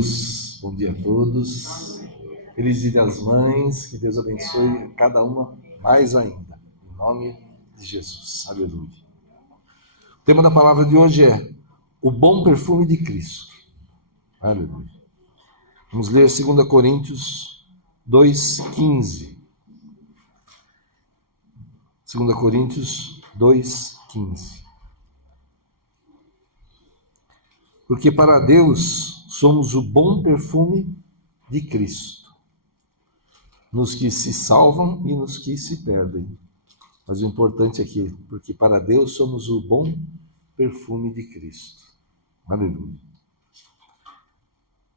Deus, bom dia a todos. Feliz Dia das Mães, que Deus abençoe cada uma mais ainda, em nome de Jesus. Aleluia. O tema da palavra de hoje é o bom perfume de Cristo. Aleluia. Vamos ler 2 Coríntios 2,15. 2 Coríntios 2,15. Porque para Deus somos o bom perfume de Cristo, nos que se salvam e nos que se perdem. Mas o importante aqui, porque para Deus somos o bom perfume de Cristo. Aleluia.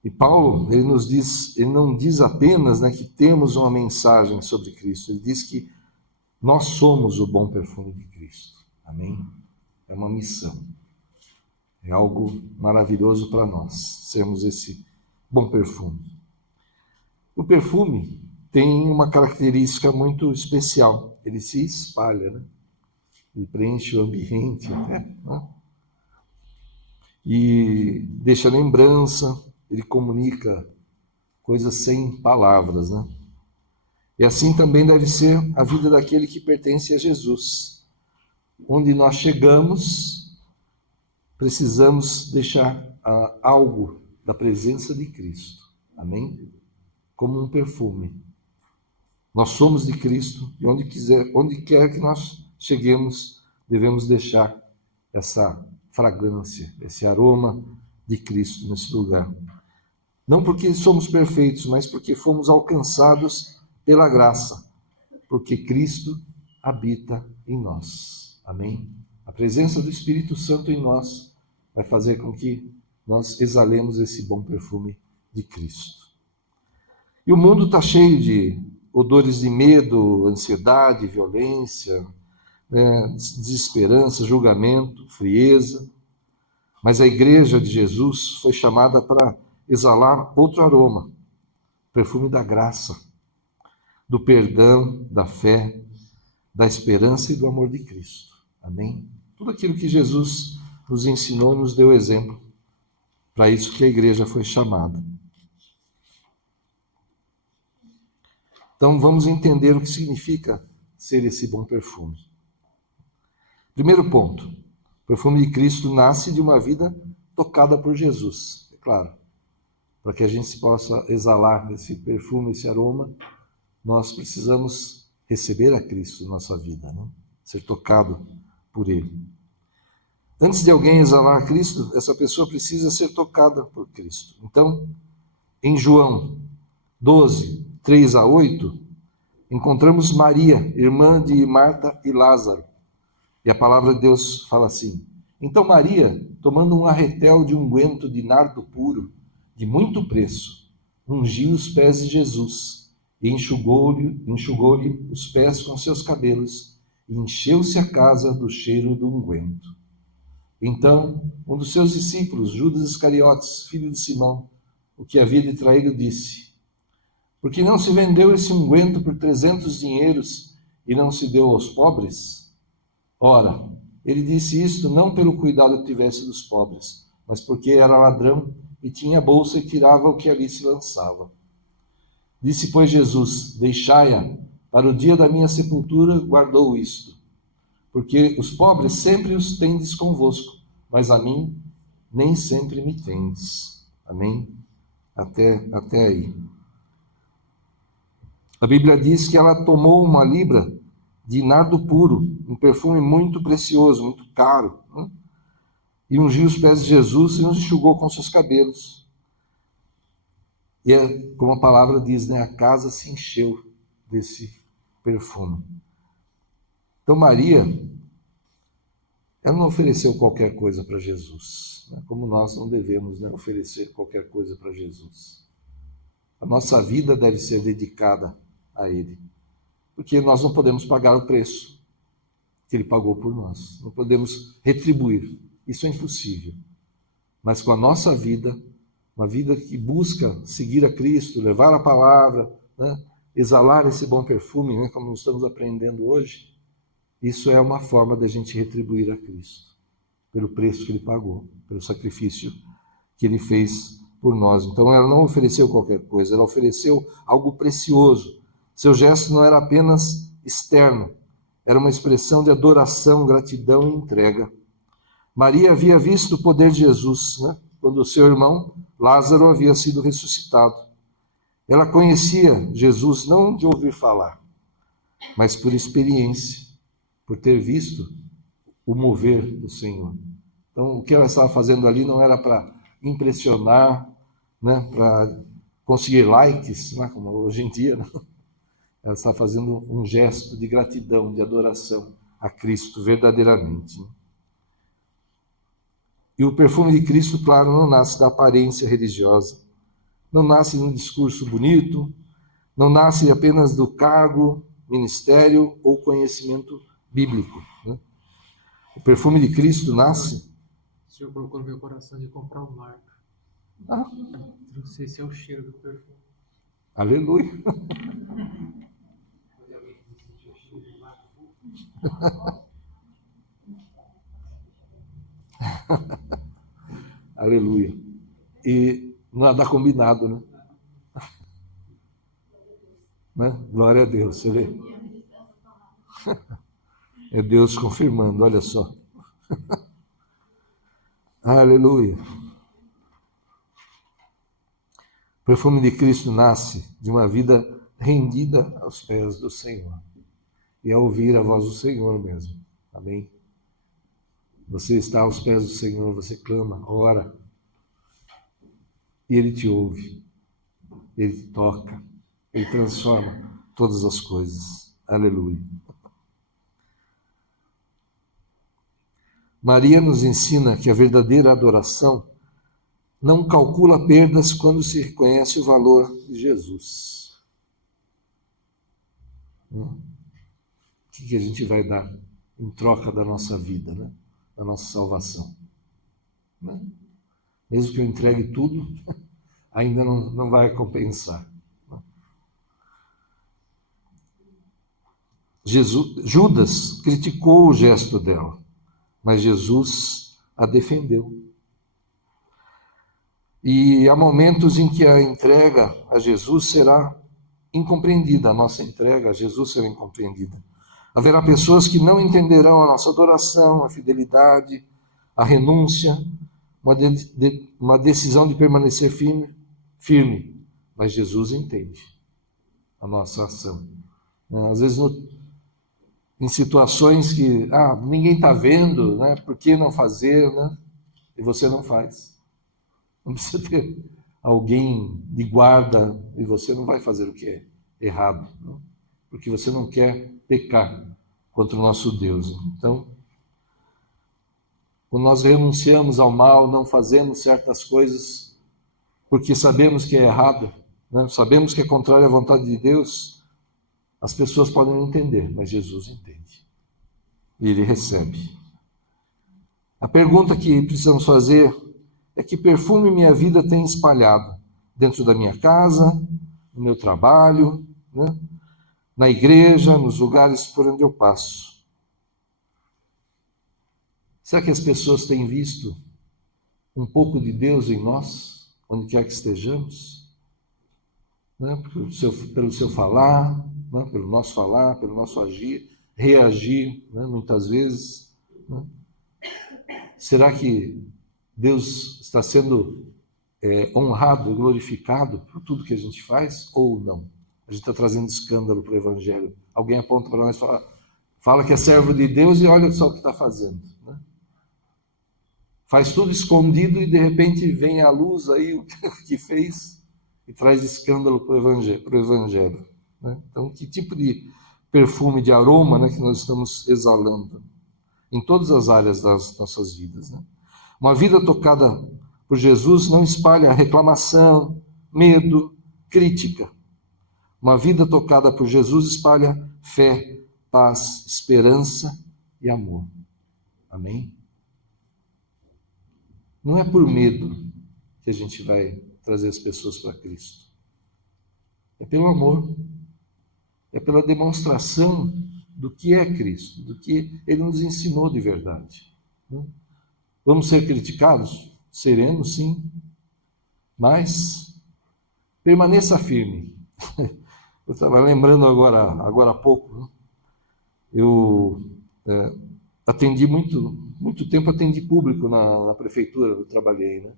E Paulo, ele não diz apenas, que temos uma mensagem sobre Cristo, ele diz que nós somos o bom perfume de Cristo. Amém? É uma missão. É algo maravilhoso para nós, sermos esse bom perfume. O perfume tem uma característica muito especial. Ele se espalha, Ele preenche o ambiente até, E deixa lembrança, ele comunica coisas sem palavras, E assim também deve ser a vida daquele que pertence a Jesus. Onde nós chegamos, precisamos deixar algo da presença de Cristo. Amém? Como um perfume. Nós somos de Cristo e onde quer que nós cheguemos, devemos deixar essa fragrância, esse aroma de Cristo nesse lugar. Não porque somos perfeitos, mas porque fomos alcançados pela graça, porque Cristo habita em nós. Amém? A presença do Espírito Santo em nós vai fazer com que nós exalemos esse bom perfume de Cristo. E o mundo está cheio de odores de medo, ansiedade, violência, desesperança, julgamento, frieza. Mas a igreja de Jesus foi chamada para exalar outro aroma, perfume da graça, do perdão, da fé, da esperança e do amor de Cristo. Amém? Tudo aquilo que Jesus nos ensinou, nos deu exemplo. Para isso que a igreja foi chamada. Então vamos entender o que significa ser esse bom perfume. Primeiro ponto, o perfume de Cristo nasce de uma vida tocada por Jesus. É claro, para que a gente possa exalar esse perfume, esse aroma, nós precisamos receber a Cristo em nossa vida, Ser tocado por Ele. Antes de alguém exalar Cristo, essa pessoa precisa ser tocada por Cristo. Então, em João 12, 3-8, encontramos Maria, irmã de Marta e Lázaro. E a palavra de Deus fala assim: então Maria, tomando um arretel de unguento de nardo puro, de muito preço, ungiu os pés de Jesus e enxugou-lhe os pés com seus cabelos e encheu-se a casa do cheiro do unguento. Então, um dos seus discípulos, Judas Iscariotes, filho de Simão, o que havia de traí-lo, disse: por que não se vendeu esse unguento por 300 dinheiros e não se deu aos pobres? Ora, ele disse isto não pelo cuidado que tivesse dos pobres, mas porque era ladrão e tinha bolsa e tirava o que ali se lançava. Disse, pois, Jesus: deixai-a, para o dia da minha sepultura guardou isto. Porque os pobres sempre os tendes convosco, mas a mim nem sempre me tendes. Amém? Até aí. A Bíblia diz que ela tomou 1 libra de nardo puro, um perfume muito precioso, muito caro, e ungiu os pés de Jesus e os enxugou com seus cabelos. E como a palavra diz, a casa se encheu desse perfume. Então Maria, ela não ofereceu qualquer coisa para Jesus, como nós não devemos oferecer qualquer coisa para Jesus. A nossa vida deve ser dedicada a Ele, porque nós não podemos pagar o preço que Ele pagou por nós, não podemos retribuir, isso é impossível. Mas com a nossa vida, uma vida que busca seguir a Cristo, levar a palavra, exalar esse bom perfume, como nós estamos aprendendo hoje, isso é uma forma de a gente retribuir a Cristo, pelo preço que Ele pagou, pelo sacrifício que Ele fez por nós. Então ela não ofereceu qualquer coisa, ela ofereceu algo precioso. Seu gesto não era apenas externo, era uma expressão de adoração, gratidão e entrega. Maria havia visto o poder de Jesus, né? Quando o seu irmão Lázaro havia sido ressuscitado. Ela conhecia Jesus não de ouvir falar, mas por experiência, por ter visto o mover do Senhor. Então, o que ela estava fazendo ali não era para impressionar, né, para conseguir likes, né, como hoje em dia, né? Ela estava fazendo um gesto de gratidão, de adoração a Cristo verdadeiramente. Né? E o perfume de Cristo, claro, não nasce da aparência religiosa, não nasce de um discurso bonito, não nasce apenas do cargo, ministério ou conhecimento bíblico. Né? O perfume de Cristo nasce... O Senhor colocou no meu coração de comprar um marco. Não sei se é o cheiro do perfume. Aleluia. Aleluia. E nada combinado, né? Né? Glória a Deus, você vê? É Deus confirmando, olha só. Aleluia. O perfume de Cristo nasce de uma vida rendida aos pés do Senhor. E a ouvir a voz do Senhor mesmo. Amém? Você está aos pés do Senhor, você clama, ora. E Ele te ouve. Ele te toca. Ele transforma todas as coisas. Aleluia. Maria nos ensina que a verdadeira adoração não calcula perdas quando se reconhece o valor de Jesus. O que a gente vai dar em troca da nossa vida, né? Da nossa salvação? Né? Mesmo que eu entregue tudo, ainda não vai compensar. Judas criticou o gesto dela, mas Jesus a defendeu. E há momentos em que a entrega a Jesus será incompreendida, a nossa entrega a Jesus será incompreendida. Haverá pessoas que não entenderão a nossa adoração, a fidelidade, a renúncia, uma decisão de permanecer firme, mas Jesus entende a nossa ação. Às vezes, em situações que ninguém está vendo, né? Por que não fazer, né? E você não faz. Não precisa ter alguém de guarda e você não vai fazer o que é errado, não? Porque você não quer pecar contra o nosso Deus. Então, quando nós renunciamos ao mal, não fazemos certas coisas porque sabemos que é errado, né? Sabemos que é contrário à vontade de Deus, as pessoas podem não entender, mas Jesus entende. E Ele recebe. A pergunta que precisamos fazer é: que perfume minha vida tem espalhado dentro da minha casa, no meu trabalho, né? Na igreja, nos lugares por onde eu passo? Será que as pessoas têm visto um pouco de Deus em nós, onde quer que estejamos? Né? Pelo seu falar, né? Pelo nosso falar, pelo nosso agir, reagir, né? Muitas vezes. Né? Será que Deus está sendo honrado, glorificado por tudo que a gente faz ou não? A gente está trazendo escândalo para o Evangelho. Alguém aponta para nós e fala que é servo de Deus e olha só o que está fazendo. Né? Faz tudo escondido e de repente vem à luz aí o que fez e traz escândalo para o Evangelho. Né? Então, que tipo de perfume, de aroma, né, que nós estamos exalando em todas as áreas das nossas vidas? Né? Uma vida tocada por Jesus não espalha reclamação, medo, crítica. Uma vida tocada por Jesus espalha fé, paz, esperança e amor. Amém? Não é por medo que a gente vai trazer as pessoas para Cristo. É pelo amor. É pela demonstração do que é Cristo, do que Ele nos ensinou de verdade. Vamos ser criticados? Seremos, sim. Mas permaneça firme. Eu estava lembrando agora há pouco, né? Eu atendi muito tempo, atendi público na prefeitura, eu trabalhei, né?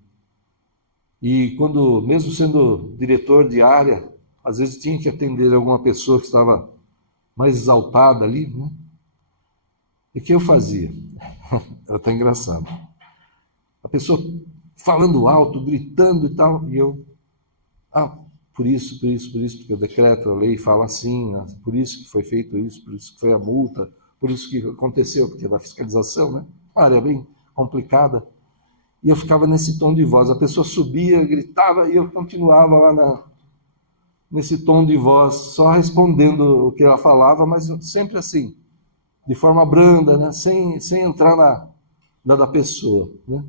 E quando, mesmo sendo diretor de área, às vezes tinha que atender alguma pessoa que estava mais exaltada ali, né? E o que eu fazia? Era até engraçado. A pessoa falando alto, gritando e tal, e eu, por isso, porque o decreto, a lei fala assim, né? Por isso que foi feito isso, por isso que foi a multa, por isso que aconteceu, porque é da fiscalização, né? Uma área bem complicada. E eu ficava nesse tom de voz. A pessoa subia, gritava, e eu continuava lá nesse tom de voz, só respondendo o que ela falava, mas sempre assim, de forma branda, né? Sem entrar na da pessoa, né?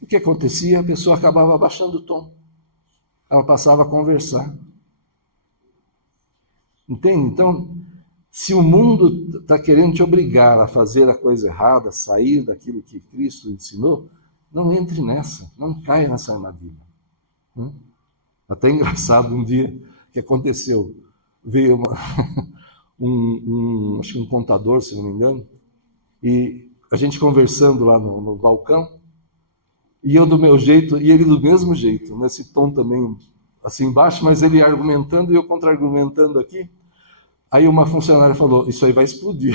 O que acontecia? A pessoa acabava abaixando o tom. Ela passava a conversar. Entende? Então, se o mundo está querendo te obrigar a fazer a coisa errada, a sair daquilo que Cristo ensinou, não entre nessa, não caia nessa armadilha. Né? Até engraçado, um dia que aconteceu, veio acho que um contador, se não me engano, e a gente conversando lá no balcão, e eu do meu jeito, e ele do mesmo jeito, nesse tom também, assim baixo, mas ele argumentando e eu contra-argumentando aqui. Aí uma funcionária falou, isso aí vai explodir.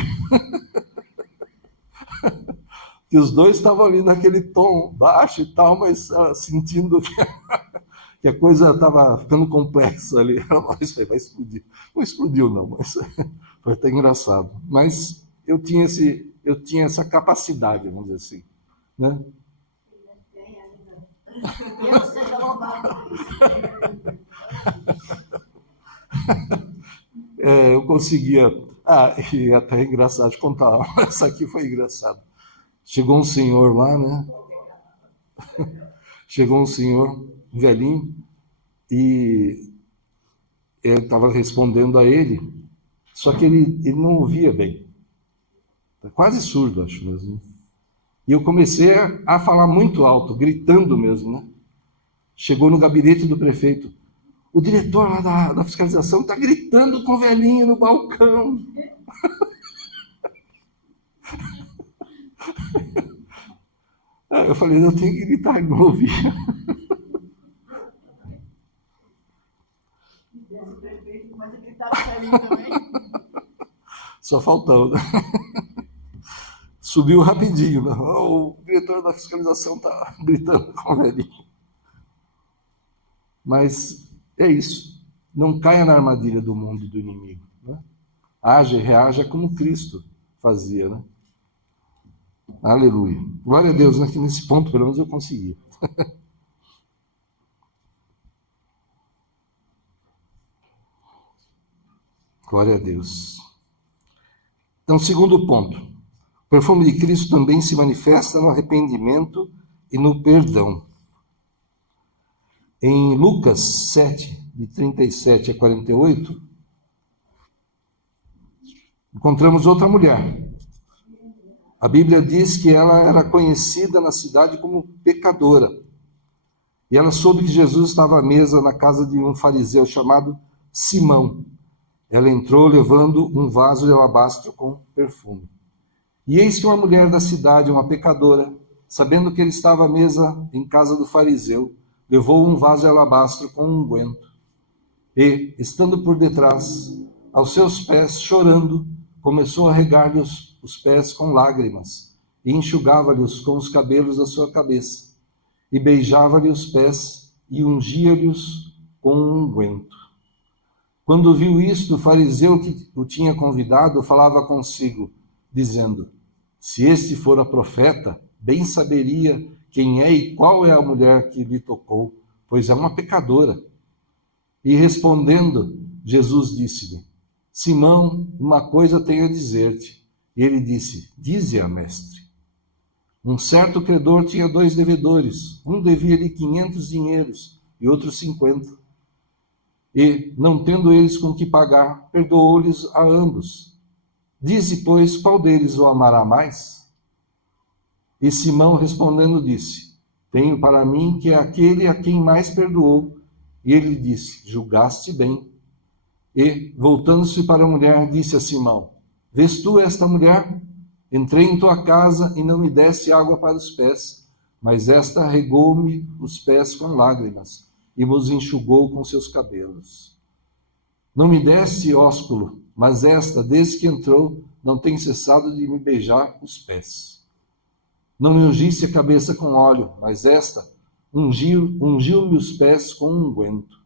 E os dois estavam ali naquele tom baixo e tal, mas sentindo que a coisa estava ficando complexa ali. Ela falou, isso aí vai explodir. Não explodiu não, mas foi até engraçado. Mas eu tinha essa capacidade, vamos dizer assim, né? Deus seja louvado por isso. Eu conseguia. E até é engraçado de contar. Essa aqui foi engraçada. Chegou um senhor lá, né? Chegou um senhor, um velhinho, e eu estava respondendo a ele, só que ele não ouvia bem. Quase surdo, acho mesmo. E eu comecei a falar muito alto, gritando mesmo, né? Chegou no gabinete do prefeito. O diretor lá da fiscalização está gritando com o velhinho no balcão. Eu falei, eu tenho que gritar, ele não ouvia. O prefeito começa a gritar com o velhinho também. Só faltando. Subiu rapidinho, né? O diretor da fiscalização está gritando com o velhinho. Mas é isso. Não caia na armadilha do mundo e do inimigo. Né? Age e reaja como Cristo fazia. Né? Aleluia. Glória a Deus, né? Que nesse ponto, pelo menos, eu consegui. Glória a Deus. Então, segundo ponto. O perfume de Cristo também se manifesta no arrependimento e no perdão. Em Lucas 7, de 37 a 48, encontramos outra mulher. A Bíblia diz que ela era conhecida na cidade como pecadora. E ela soube que Jesus estava à mesa na casa de um fariseu chamado Simão. Ela entrou levando um vaso de alabastro com perfume. E eis que uma mulher da cidade, uma pecadora, sabendo que ele estava à mesa em casa do fariseu, levou um vaso de alabastro com um unguento. E, estando por detrás, aos seus pés, chorando, começou a regar-lhe os pés com lágrimas, e enxugava-lhes com os cabelos da sua cabeça, e beijava-lhe os pés, e ungia-lhes com um unguento. Quando viu isto, o fariseu que o tinha convidado falava consigo, dizendo, se este fora profeta, bem saberia quem é e qual é a mulher que lhe tocou, pois é uma pecadora. E respondendo, Jesus disse-lhe, Simão, uma coisa tenho a dizer-te. E ele disse, dize-a, mestre. Um certo credor tinha 2 devedores, um devia-lhe 500 dinheiros e outro 50. E, não tendo eles com que pagar, perdoou-lhes a ambos. Dize, pois, qual deles o amará mais? E Simão respondendo disse, Tenho para mim que é aquele a quem mais perdoou. E ele disse: julgaste bem. E, voltando-se para a mulher, disse a Simão: vês tu esta mulher? Entrei em tua casa e não me deste água para os pés, mas esta regou-me os pés com lágrimas e vos enxugou com seus cabelos. Não me deste ósculo, mas esta, desde que entrou, não tem cessado de me beijar os pés. Não me ungiste a cabeça com óleo, mas esta ungiu-me os pés com unguento.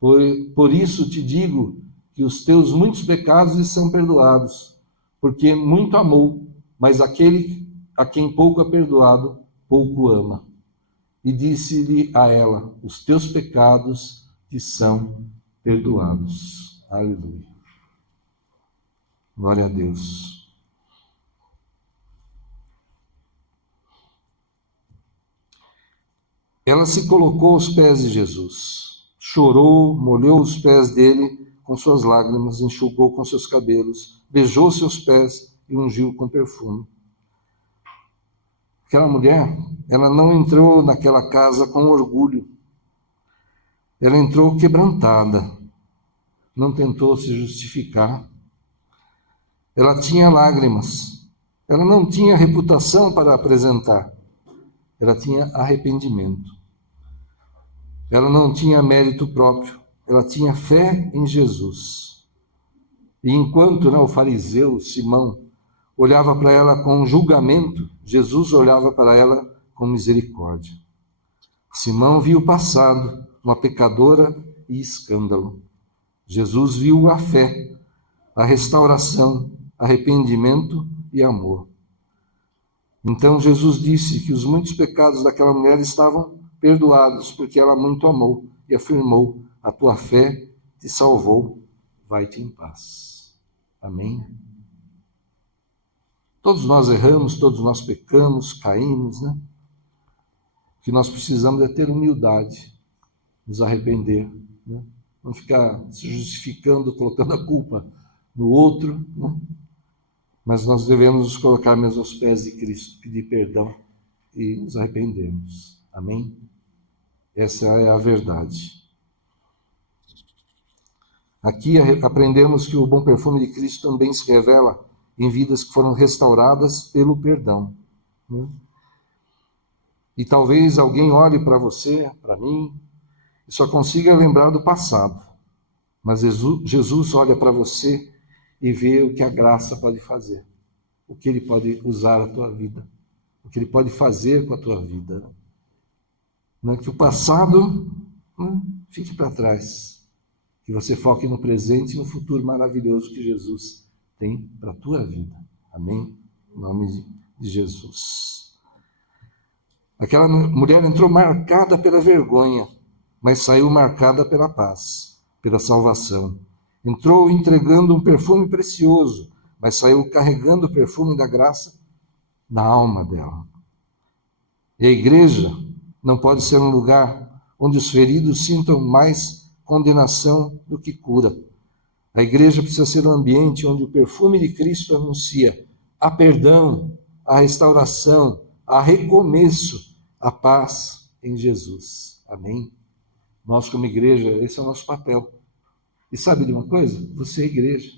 Por isso te digo que os teus muitos pecados lhe são perdoados, porque muito amou, mas aquele a quem pouco é perdoado, pouco ama. E disse-lhe a ela: os teus pecados te são perdoados. Aleluia. Glória a Deus. Ela se colocou aos pés de Jesus, chorou, molhou os pés dele com suas lágrimas, enxugou com seus cabelos, beijou seus pés e ungiu com perfume. Aquela mulher, ela não entrou naquela casa com orgulho. Ela entrou quebrantada, não tentou se justificar. Ela tinha lágrimas, ela não tinha reputação para apresentar, ela tinha arrependimento. Ela não tinha mérito próprio, ela tinha fé em Jesus. E enquanto o fariseu Simão olhava para ela com julgamento, Jesus olhava para ela com misericórdia. Simão viu o passado, uma pecadora e escândalo. Jesus viu a fé, a restauração, arrependimento e amor. Então Jesus disse que os muitos pecados daquela mulher estavam perdoados, porque ela muito amou, e afirmou: a tua fé te salvou, vai-te em paz. Amém? Todos nós erramos, todos nós pecamos, caímos, né? O que nós precisamos é ter humildade, nos arrepender, né? Não ficar se justificando, colocando a culpa no outro, né? Mas nós devemos nos colocar mesmo aos pés de Cristo, pedir perdão e nos arrependermos. Amém? Essa é a verdade. Aqui aprendemos que o bom perfume de Cristo também se revela em vidas que foram restauradas pelo perdão, né? E talvez alguém olhe para você, para mim, e só consiga lembrar do passado. Mas Jesus olha para você e vê o que a graça pode fazer, o que Ele pode usar a tua vida, o que Ele pode fazer com a tua vida. Não é que o passado fique para trás, que você foque no presente e no futuro maravilhoso que Jesus tem para a tua vida. Amém? Em nome de Jesus. Aquela mulher entrou marcada pela vergonha, mas saiu marcada pela paz, pela salvação. Entrou entregando um perfume precioso, mas saiu carregando o perfume da graça na alma dela. E a igreja não pode ser um lugar onde os feridos sintam mais condenação do que cura. A igreja precisa ser um ambiente onde o perfume de Cristo anuncia a perdão, a restauração, a recomeço, a paz em Jesus. Amém? Nós, como igreja, esse é o nosso papel. E sabe de uma coisa? Você é igreja.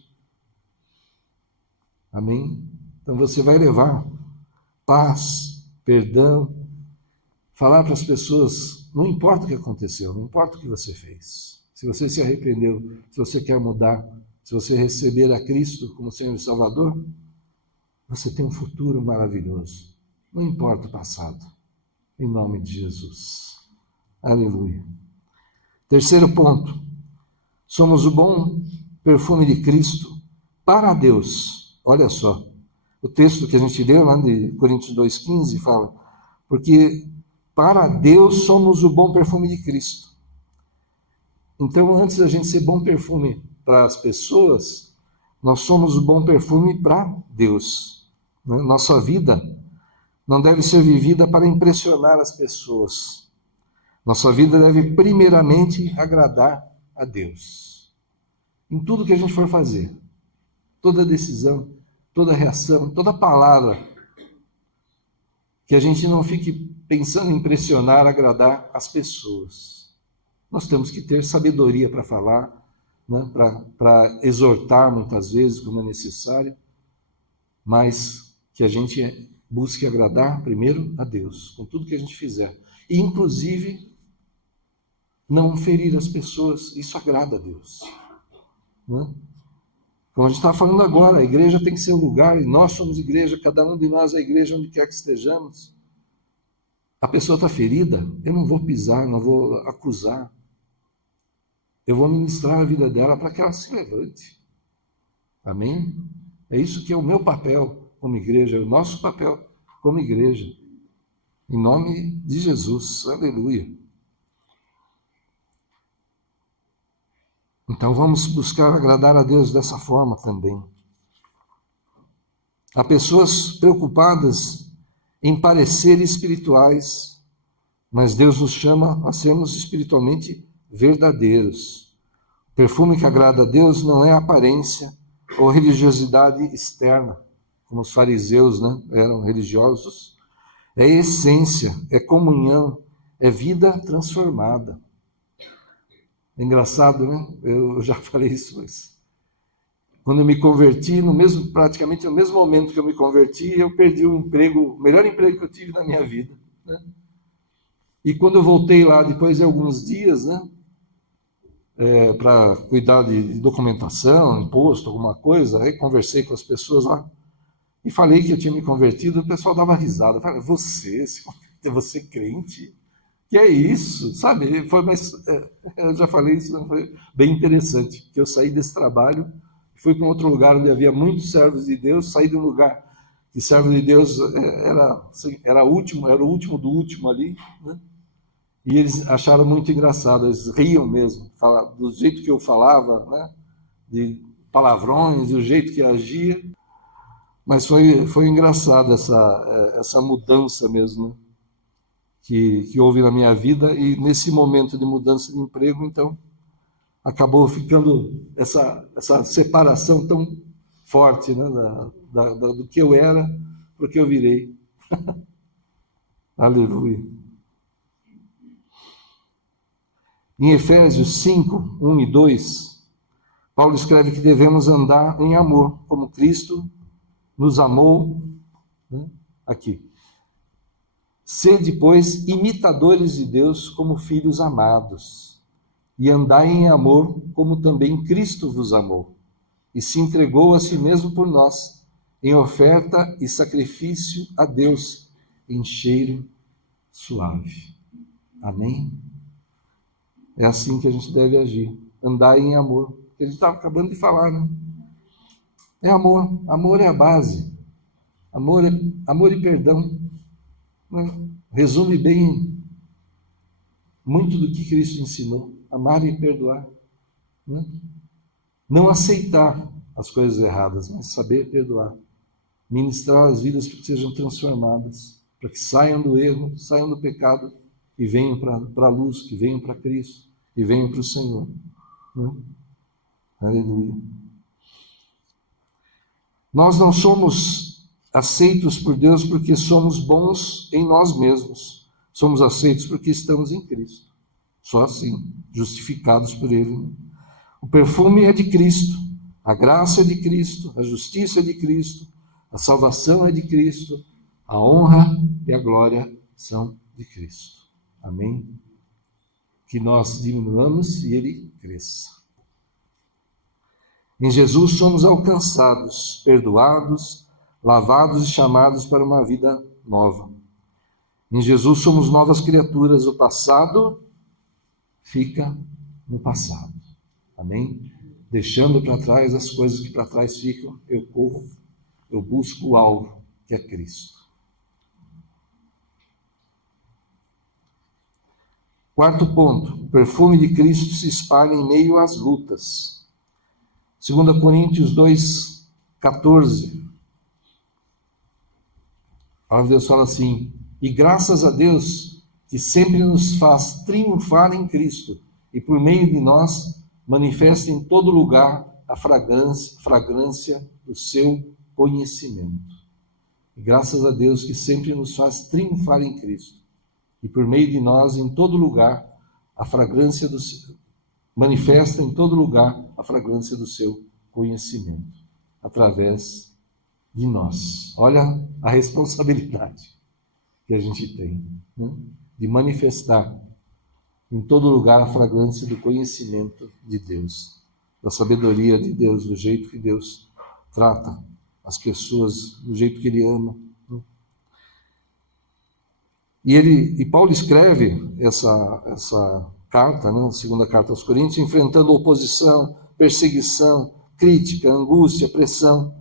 Amém? Então você vai levar paz, perdão, falar para as pessoas, não importa o que aconteceu, não importa o que você fez. Se você se arrependeu, se você quer mudar, se você receber a Cristo como Senhor e Salvador, você tem um futuro maravilhoso. Não importa o passado. Em nome de Jesus. Aleluia. Terceiro ponto. Somos o bom perfume de Cristo para Deus. Olha só. O texto que a gente leu lá de Coríntios 2,15 fala: porque para Deus somos o bom perfume de Cristo. Então, antes da gente ser bom perfume para as pessoas, nós somos o bom perfume para Deus. Nossa vida não deve ser vivida para impressionar as pessoas. Nossa vida deve primeiramente agradar a Deus. Em tudo que a gente for fazer, toda decisão, toda reação, toda palavra, que a gente não fique pensando em impressionar, agradar as pessoas. Nós temos que ter sabedoria para falar, né? Para exortar muitas vezes, como é necessário, mas que a gente busque agradar primeiro a Deus, com tudo que a gente fizer. E, inclusive, não ferir as pessoas, isso agrada a Deus. Né? Como a gente está falando agora, a igreja tem que ser um lugar, e nós somos igreja, cada um de nós é igreja onde quer que estejamos. A pessoa está ferida, eu não vou pisar, não vou acusar. Eu vou ministrar a vida dela para que ela se levante. Amém? É isso que é o meu papel como igreja, é o nosso papel como igreja. Em nome de Jesus. Aleluia. Então vamos buscar agradar a Deus dessa forma também. Há pessoas preocupadas em parecer espirituais, mas Deus nos chama a sermos espiritualmente verdadeiros. O perfume que agrada a Deus não é aparência ou religiosidade externa, como os fariseus, né, eram religiosos. É essência, é comunhão, é vida transformada. É engraçado, né? Eu já falei isso, mas quando eu me converti, praticamente no mesmo momento que eu me converti, eu perdi o melhor emprego que eu tive na minha vida, né? E quando eu voltei lá, depois de alguns dias, né, para cuidar de documentação, imposto, alguma coisa, aí conversei com as pessoas lá e falei que eu tinha me convertido, o pessoal dava risada. Eu falei, você crente? Que é isso, sabe? Eu já falei isso, foi bem interessante, que eu saí desse trabalho, fui para um outro lugar onde havia muitos servos de Deus, saí de um lugar que servo de Deus era o último do último ali, né? E eles acharam muito engraçado, eles riam mesmo, do jeito que eu falava, né? De palavrões, do jeito que agia, mas foi engraçado essa mudança mesmo, né? Que houve na minha vida, e nesse momento de mudança de emprego, então, acabou ficando essa separação tão forte, né, do que eu era para o que eu virei. Aleluia. Em Efésios 5, 1 e 2, Paulo escreve que devemos andar em amor, como Cristo nos amou, né, aqui. Sede, pois, imitadores de Deus como filhos amados, e andai em amor como também Cristo vos amou, e se entregou a si mesmo por nós, em oferta e sacrifício a Deus, em cheiro suave. Amém? É assim que a gente deve agir, andar em amor. Ele estava acabando de falar, né? É amor, amor é a base, amor e perdão. Resume bem muito do que Cristo ensinou: amar e perdoar, né? Não aceitar as coisas erradas, mas saber perdoar, ministrar as vidas para que sejam transformadas, para que saiam do erro, saiam do pecado e venham para a luz, que venham para Cristo e venham para o Senhor, né? Aleluia. Nós não somos aceitos por Deus porque somos bons em nós mesmos. Somos aceitos porque estamos em Cristo. Só assim, justificados por Ele. O perfume é de Cristo, a graça é de Cristo, a justiça é de Cristo, a salvação é de Cristo, a honra e a glória são de Cristo. Amém? Que nós diminuamos e Ele cresça. Em Jesus somos alcançados, perdoados, lavados e chamados para uma vida nova. Em Jesus somos novas criaturas, o passado fica no passado. Amém? Deixando para trás as coisas que para trás ficam, eu corro, eu busco o alvo, que é Cristo. Quarto ponto, o perfume de Cristo se espalha em meio às lutas. 2 Coríntios 2, 14. A palavra de Deus fala assim: e graças a Deus que sempre nos faz triunfar em Cristo e por meio de nós manifesta em todo lugar a fragrância do seu conhecimento. E graças a Deus que sempre nos faz triunfar em Cristo e por meio de nós, em todo lugar, a fragrância do seu, manifesta em todo lugar a fragrância do seu conhecimento, através de nós. Olha a responsabilidade que a gente tem, né? De manifestar em todo lugar a fragrância do conhecimento de Deus, da sabedoria de Deus, do jeito que Deus trata as pessoas, do jeito que Ele ama. E Paulo escreve essa carta, né, a segunda carta aos Coríntios, enfrentando oposição, perseguição, crítica, angústia, pressão.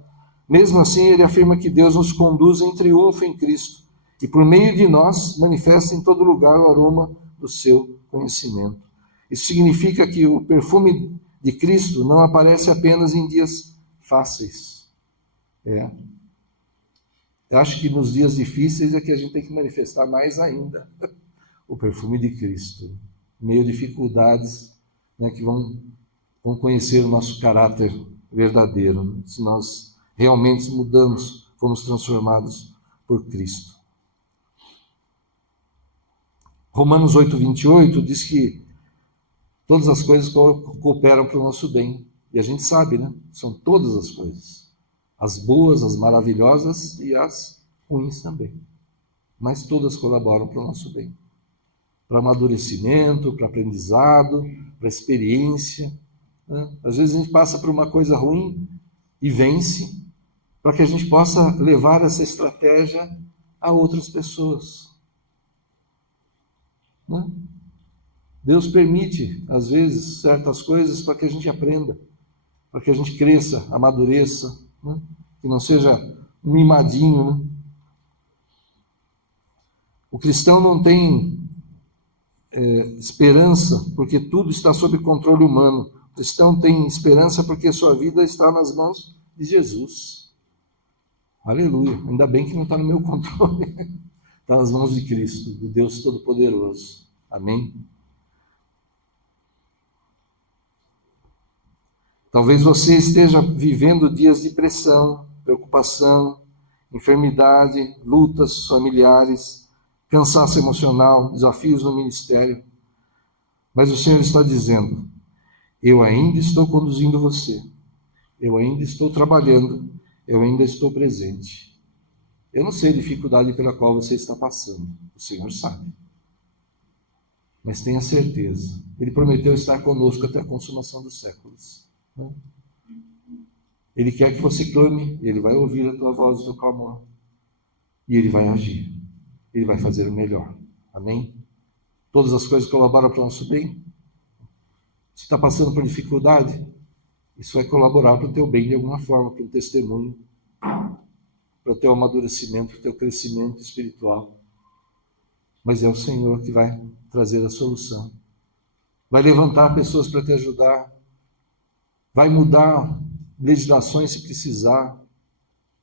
Mesmo assim, ele afirma que Deus nos conduz em triunfo em Cristo e por meio de nós manifesta em todo lugar o aroma do seu conhecimento. Isso significa que o perfume de Cristo não aparece apenas em dias fáceis. Eu acho que nos dias difíceis é que a gente tem que manifestar mais ainda o perfume de Cristo, em meio a dificuldades, né, que vão conhecer o nosso caráter verdadeiro, né, se nós realmente mudamos, fomos transformados por Cristo. Romanos 8:28 diz que todas as coisas cooperam para o nosso bem. E a gente sabe, né? São todas as coisas. As boas, as maravilhosas e as ruins também. Mas todas colaboram para o nosso bem. Para amadurecimento, para aprendizado, para experiência, né? Às vezes a gente passa por uma coisa ruim e vence, para que a gente possa levar essa estratégia a outras pessoas. Né? Deus permite, às vezes, certas coisas para que a gente aprenda, para que a gente cresça, amadureça, né? Que não seja um mimadinho. Né? O cristão não tem esperança porque tudo está sob controle humano. O cristão tem esperança porque sua vida está nas mãos de Jesus. Aleluia! Ainda bem que não está no meu controle. Está nas mãos de Cristo, do Deus Todo-Poderoso. Amém? Talvez você esteja vivendo dias de pressão, preocupação, enfermidade, lutas familiares, cansaço emocional, desafios no ministério. Mas o Senhor está dizendo: eu ainda estou conduzindo você, eu ainda estou trabalhando, eu ainda estou presente. Eu não sei a dificuldade pela qual você está passando, o Senhor sabe. Mas tenha certeza, Ele prometeu estar conosco até a consumação dos séculos. Ele quer que você clame, Ele vai ouvir a tua voz, o teu clamor, e Ele vai agir, Ele vai fazer o melhor. Amém? Todas as coisas colaboram para o nosso bem. Se está passando por dificuldade, isso vai colaborar para o teu bem de alguma forma, para o testemunho, para o teu amadurecimento, para o teu crescimento espiritual. Mas é o Senhor que vai trazer a solução. Vai levantar pessoas para te ajudar. Vai mudar legislações se precisar.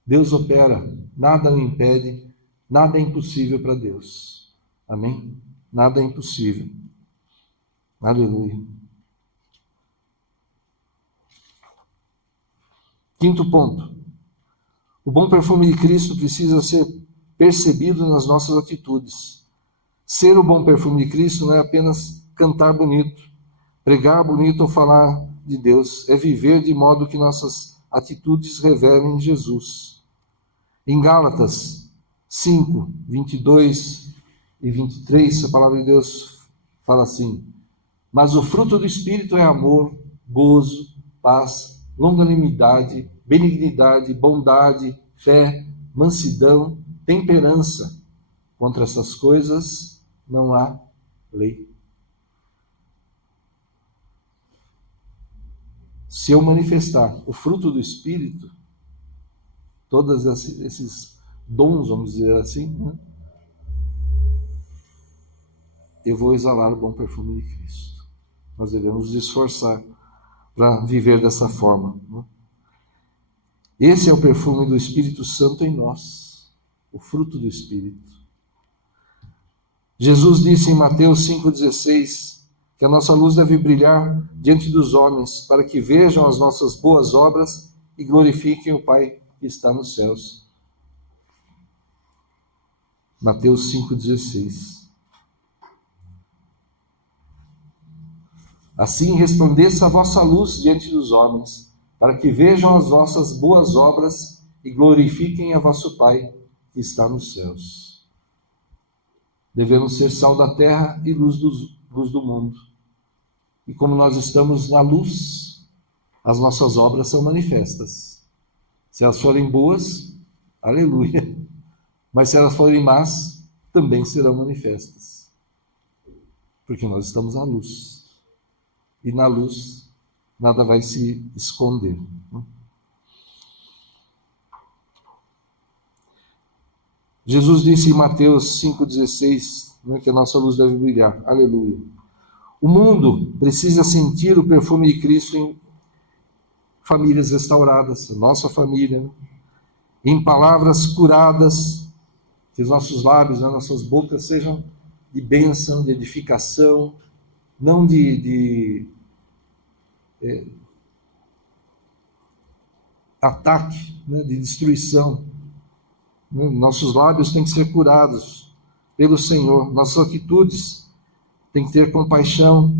Deus opera, nada o impede, nada é impossível para Deus. Amém? Nada é impossível. Aleluia. Quinto ponto. O bom perfume de Cristo precisa ser percebido nas nossas atitudes. Ser o bom perfume de Cristo não é apenas cantar bonito, pregar bonito ou falar de Deus, é viver de modo que nossas atitudes revelem Jesus. Em Gálatas 5, 22 e 23, a palavra de Deus fala assim: mas o fruto do Espírito é amor, gozo, paz, longanimidade, benignidade, bondade, fé, mansidão, temperança. Contra essas coisas não há lei. Se eu manifestar o fruto do Espírito, todos esses dons, vamos dizer assim, né? Eu vou exalar o bom perfume de Cristo. Nós devemos nos esforçar para viver dessa forma. Né? Esse é o perfume do Espírito Santo em nós, o fruto do Espírito. Jesus disse em Mateus 5,16 que a nossa luz deve brilhar diante dos homens, para que vejam as nossas boas obras e glorifiquem o Pai que está nos céus. Mateus 5,16. Assim resplandeça a vossa luz diante dos homens, para que vejam as vossas boas obras e glorifiquem a vosso Pai que está nos céus. Devemos ser sal da terra e luz do mundo. E como nós estamos na luz, as nossas obras são manifestas. Se elas forem boas, aleluia. Mas se elas forem más, também serão manifestas. Porque nós estamos na luz. E na luz, nada vai se esconder. Jesus disse em Mateus 5,16, que a nossa luz deve brilhar. Aleluia. O mundo precisa sentir o perfume de Cristo em famílias restauradas, nossa família, em palavras curadas, que os nossos lábios, as nossas bocas sejam de bênção, de edificação, não de ataque, de destruição. Nossos lábios têm que ser curados pelo Senhor, nossas atitudes têm que ter compaixão,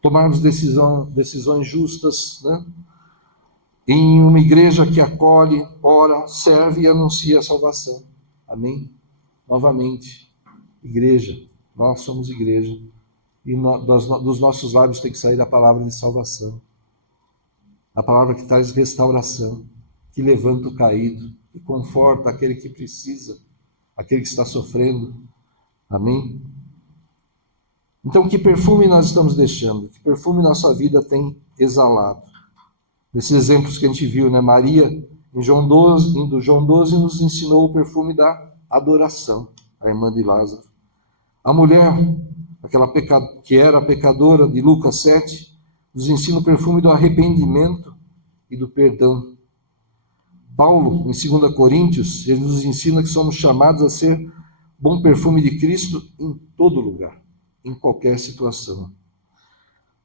tomarmos decisões justas, em uma igreja que acolhe, ora, serve e anuncia a salvação. Amém? Novamente, igreja, nós somos igreja, e dos nossos lábios tem que sair a palavra de salvação, a palavra que traz restauração, que levanta o caído, que conforta aquele que precisa, aquele que está sofrendo. Amém? Então, que perfume nós estamos deixando? Que perfume nossa vida tem exalado? Nesses exemplos que a gente viu, Maria, em João 12, nos ensinou o perfume da adoração, a irmã de Lázaro. A mulher, que era pecadora, de Lucas 7, nos ensina o perfume do arrependimento e do perdão. Paulo, em 2 Coríntios, ele nos ensina que somos chamados a ser bom perfume de Cristo em todo lugar, em qualquer situação.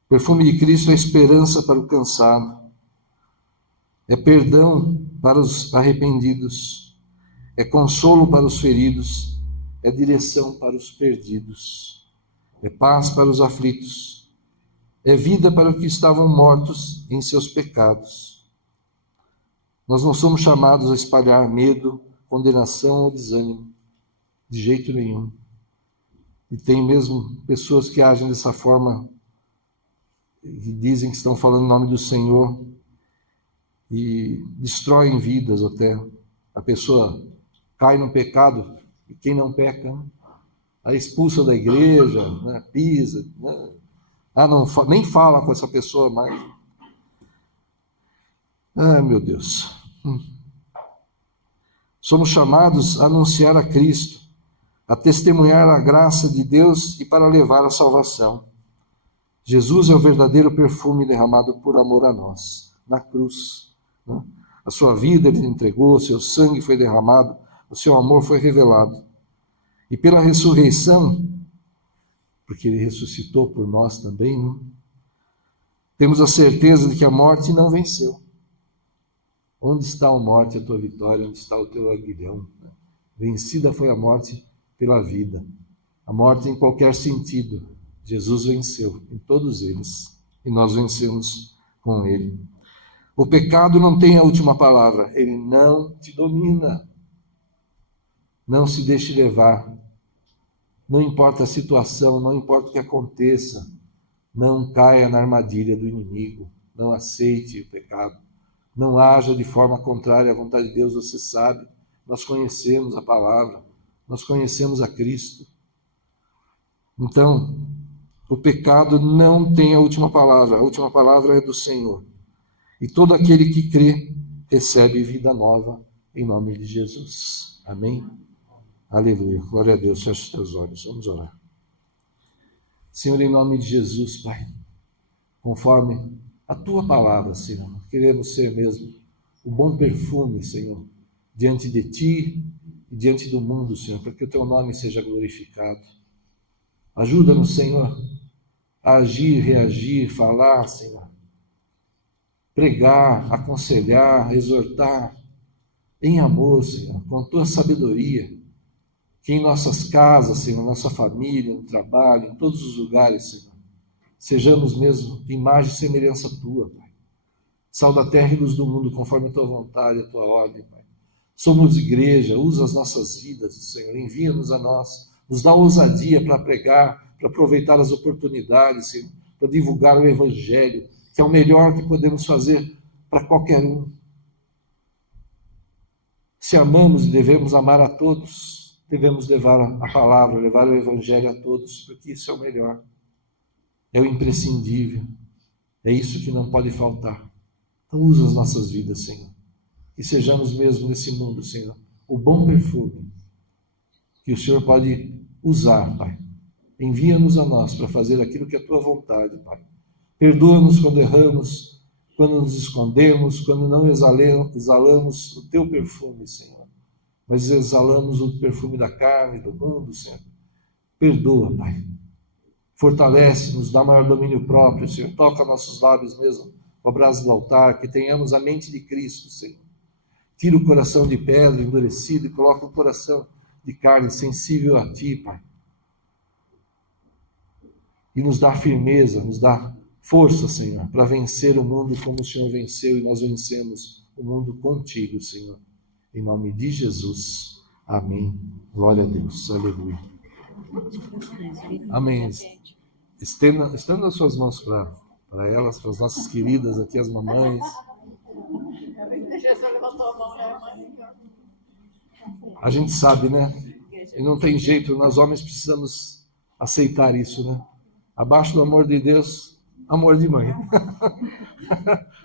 O perfume de Cristo é esperança para o cansado, é perdão para os arrependidos, é consolo para os feridos, é direção para os perdidos, é paz para os aflitos, é vida para os que estavam mortos em seus pecados. Nós não somos chamados a espalhar medo, condenação ou desânimo, de jeito nenhum. E tem mesmo pessoas que agem dessa forma, que dizem que estão falando em nome do Senhor, e destroem vidas até. A pessoa cai no pecado, e quem não peca, a expulsa da igreja, pisa, nem fala com essa pessoa mais. Ai, meu Deus. Somos chamados a anunciar a Cristo, a testemunhar a graça de Deus e para levar a salvação. Jesus é o verdadeiro perfume derramado por amor a nós, na cruz. A sua vida ele entregou, o seu sangue foi derramado, o seu amor foi revelado. E pela ressurreição, porque ele ressuscitou por nós também, temos a certeza de que a morte não venceu. Onde está a morte, a tua vitória? Onde está o teu aguilhão? Vencida foi a morte pela vida. A morte em qualquer sentido. Jesus venceu em todos eles. E nós vencemos com ele. O pecado não tem a última palavra. Ele não te domina. Não se deixe levar. Não importa a situação, não importa o que aconteça. Não caia na armadilha do inimigo. Não aceite o pecado. Não haja de forma contrária à vontade de Deus, você sabe. Nós conhecemos a palavra, nós conhecemos a Cristo. Então, o pecado não tem a última palavra é do Senhor. E todo aquele que crê recebe vida nova em nome de Jesus. Amém? Aleluia. Glória a Deus. Feche os teus olhos. Vamos orar. Senhor, em nome de Jesus, Pai, conforme a tua palavra, Senhor, queremos ser mesmo o bom perfume, Senhor, diante de ti e diante do mundo, Senhor, para que o teu nome seja glorificado. Ajuda-nos, Senhor, a agir, reagir, falar, Senhor, pregar, aconselhar, exortar, em amor, Senhor, com tua sabedoria, que em nossas casas, Senhor, nossa família, no trabalho, em todos os lugares, Senhor, sejamos mesmo imagem e semelhança tua, Pai. Sal da terra e luz do mundo, conforme a tua vontade, a tua ordem, Pai. Somos igreja, usa as nossas vidas, Senhor, envia-nos a nós, nos dá ousadia para pregar, para aproveitar as oportunidades, Senhor, para divulgar o Evangelho, que é o melhor que podemos fazer para qualquer um. Se amamos e devemos amar a todos, devemos levar a palavra, levar o Evangelho a todos, porque isso é o melhor, é o imprescindível, é isso que não pode faltar. Então usa as nossas vidas, Senhor, e sejamos mesmo nesse mundo, Senhor, o bom perfume que o Senhor pode usar, Pai. Envia-nos a nós para fazer aquilo que é a tua vontade, Pai. Perdoa-nos quando erramos, quando nos escondemos, quando não exalamos o teu perfume, Senhor, mas exalamos o perfume da carne, do mundo, Senhor. Perdoa, Pai. Fortalece-nos, dá maior domínio próprio, Senhor. Toca nossos lábios mesmo, ao braço do altar, que tenhamos a mente de Cristo, Senhor. Tira o coração de pedra endurecido e coloca o coração de carne sensível a Ti, Pai. E nos dá firmeza, nos dá força, Senhor, para vencer o mundo como o Senhor venceu, e nós vencemos o mundo contigo, Senhor. Em nome de Jesus. Amém. Glória a Deus. Aleluia. Amém. Estenda as suas mãos para elas, para as nossas queridas aqui, as mamães. A gente sabe, né? E não tem jeito, nós homens precisamos aceitar isso, né? Abaixo do amor de Deus, amor de mãe.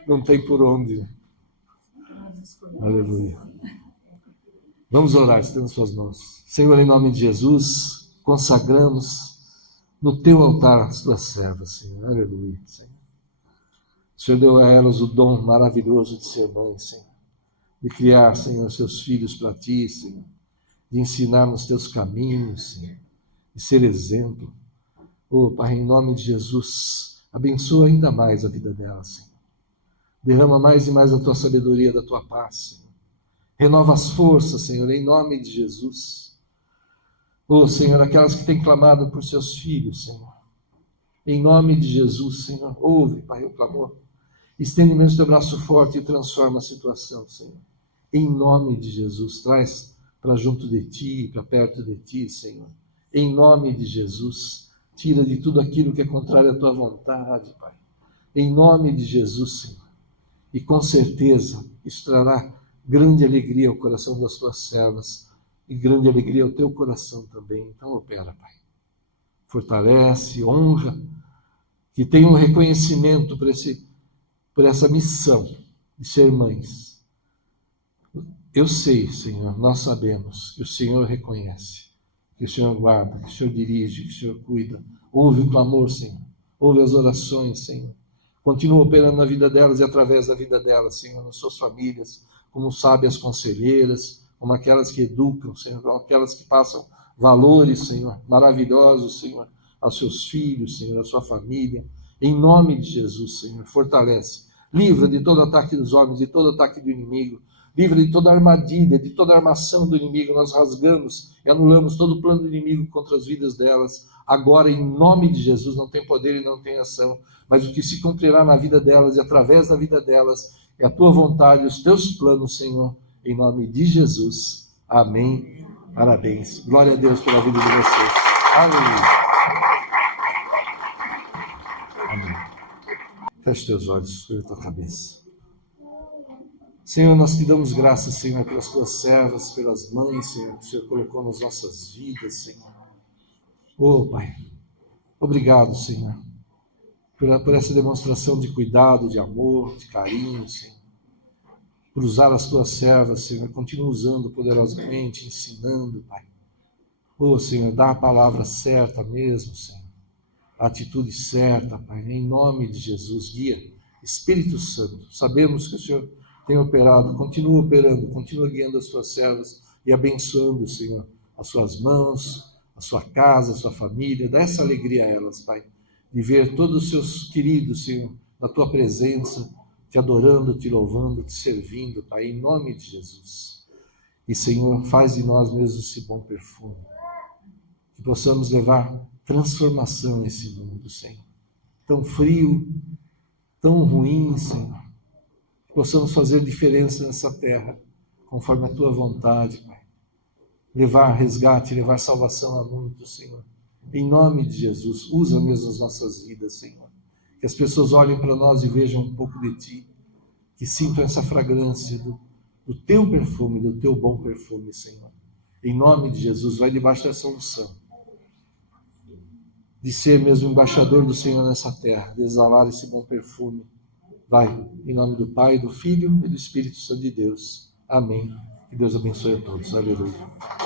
Não tem por onde. Aleluia. Vamos orar, estendo suas mãos. Senhor, em nome de Jesus, consagramos no teu altar as tuas servas, Senhor. Aleluia, Senhor. O Senhor deu a elas o dom maravilhoso de ser mãe, Senhor. De criar, Senhor, seus filhos para ti, Senhor. De ensinar nos teus caminhos, Senhor. De ser exemplo. Oh, Pai, em nome de Jesus, abençoa ainda mais a vida dela, Senhor. Derrama mais e mais a tua sabedoria, da tua paz, Senhor. Renova as forças, Senhor, em nome de Jesus. Oh, Senhor, aquelas que têm clamado por seus filhos, Senhor. Em nome de Jesus, Senhor, ouve, Pai, o clamor. Estende mesmo teu braço forte e transforma a situação, Senhor. Em nome de Jesus, traz para junto de ti, para perto de ti, Senhor. Em nome de Jesus, tira de tudo aquilo que é contrário à tua vontade, Pai. Em nome de Jesus, Senhor. E com certeza, isso trará grande alegria ao coração das tuas servas e grande alegria ao teu coração também. Então opera, Pai. Fortalece, honra, que tenha um reconhecimento por essa missão de ser mães. Eu sei, Senhor, nós sabemos que o Senhor reconhece, que o Senhor guarda, que o Senhor dirige, que o Senhor cuida. Ouve o clamor, Senhor. Ouve as orações, Senhor. Continua operando na vida delas e através da vida delas, Senhor, nas suas famílias, como sábias conselheiras, como aquelas que educam, Senhor, como aquelas que passam valores, Senhor, maravilhosos, Senhor, aos seus filhos, Senhor, à sua família. Em nome de Jesus, Senhor, fortalece. Livra de todo ataque dos homens, de todo ataque do inimigo. Livra de toda armadilha, de toda armação do inimigo. Nós rasgamos e anulamos todo o plano do inimigo contra as vidas delas. Agora, em nome de Jesus, não tem poder e não tem ação, mas o que se cumprirá na vida delas e através da vida delas é a tua vontade, os teus planos, Senhor, em nome de Jesus. Amém. Parabéns. Glória a Deus pela vida de vocês. Aleluia. Amém. Feche teus olhos, sobre a tua cabeça. Senhor, nós te damos graças, Senhor, pelas tuas servas, pelas mães, Senhor, que o Senhor colocou nas nossas vidas, Senhor. Oh, Pai, obrigado, Senhor, por essa demonstração de cuidado, de amor, de carinho, Senhor. Por usar as tuas servas, Senhor, continua usando poderosamente, ensinando, Pai. Oh, Senhor, dá a palavra certa mesmo, Senhor. A atitude certa, Pai, em nome de Jesus, guia. Espírito Santo, sabemos que o Senhor tem operado, continua operando, continua guiando as tuas servas e abençoando, Senhor, as suas mãos, a sua casa, a sua família. Dá essa alegria a elas, Pai, de ver todos os seus queridos, Senhor, na tua presença, te adorando, te louvando, te servindo, Pai, em nome de Jesus. E, Senhor, faz de nós mesmos esse bom perfume, que possamos levar transformação nesse mundo, Senhor. tão frio, tão ruim, Senhor. Que possamos fazer diferença nessa terra, conforme a Tua vontade, Pai. Levar resgate, levar salvação a muitos, Senhor. Em nome de Jesus, usa mesmo as nossas vidas, Senhor. Que as pessoas olhem para nós e vejam um pouco de Ti. Que sintam essa fragrância do Teu perfume, do Teu bom perfume, Senhor. Em nome de Jesus, vai debaixo dessa unção. De ser mesmo embaixador do Senhor nessa terra, de exalar esse bom perfume. Vai, em nome do Pai, do Filho e do Espírito Santo de Deus. Amém. Que Deus abençoe a todos. Aleluia.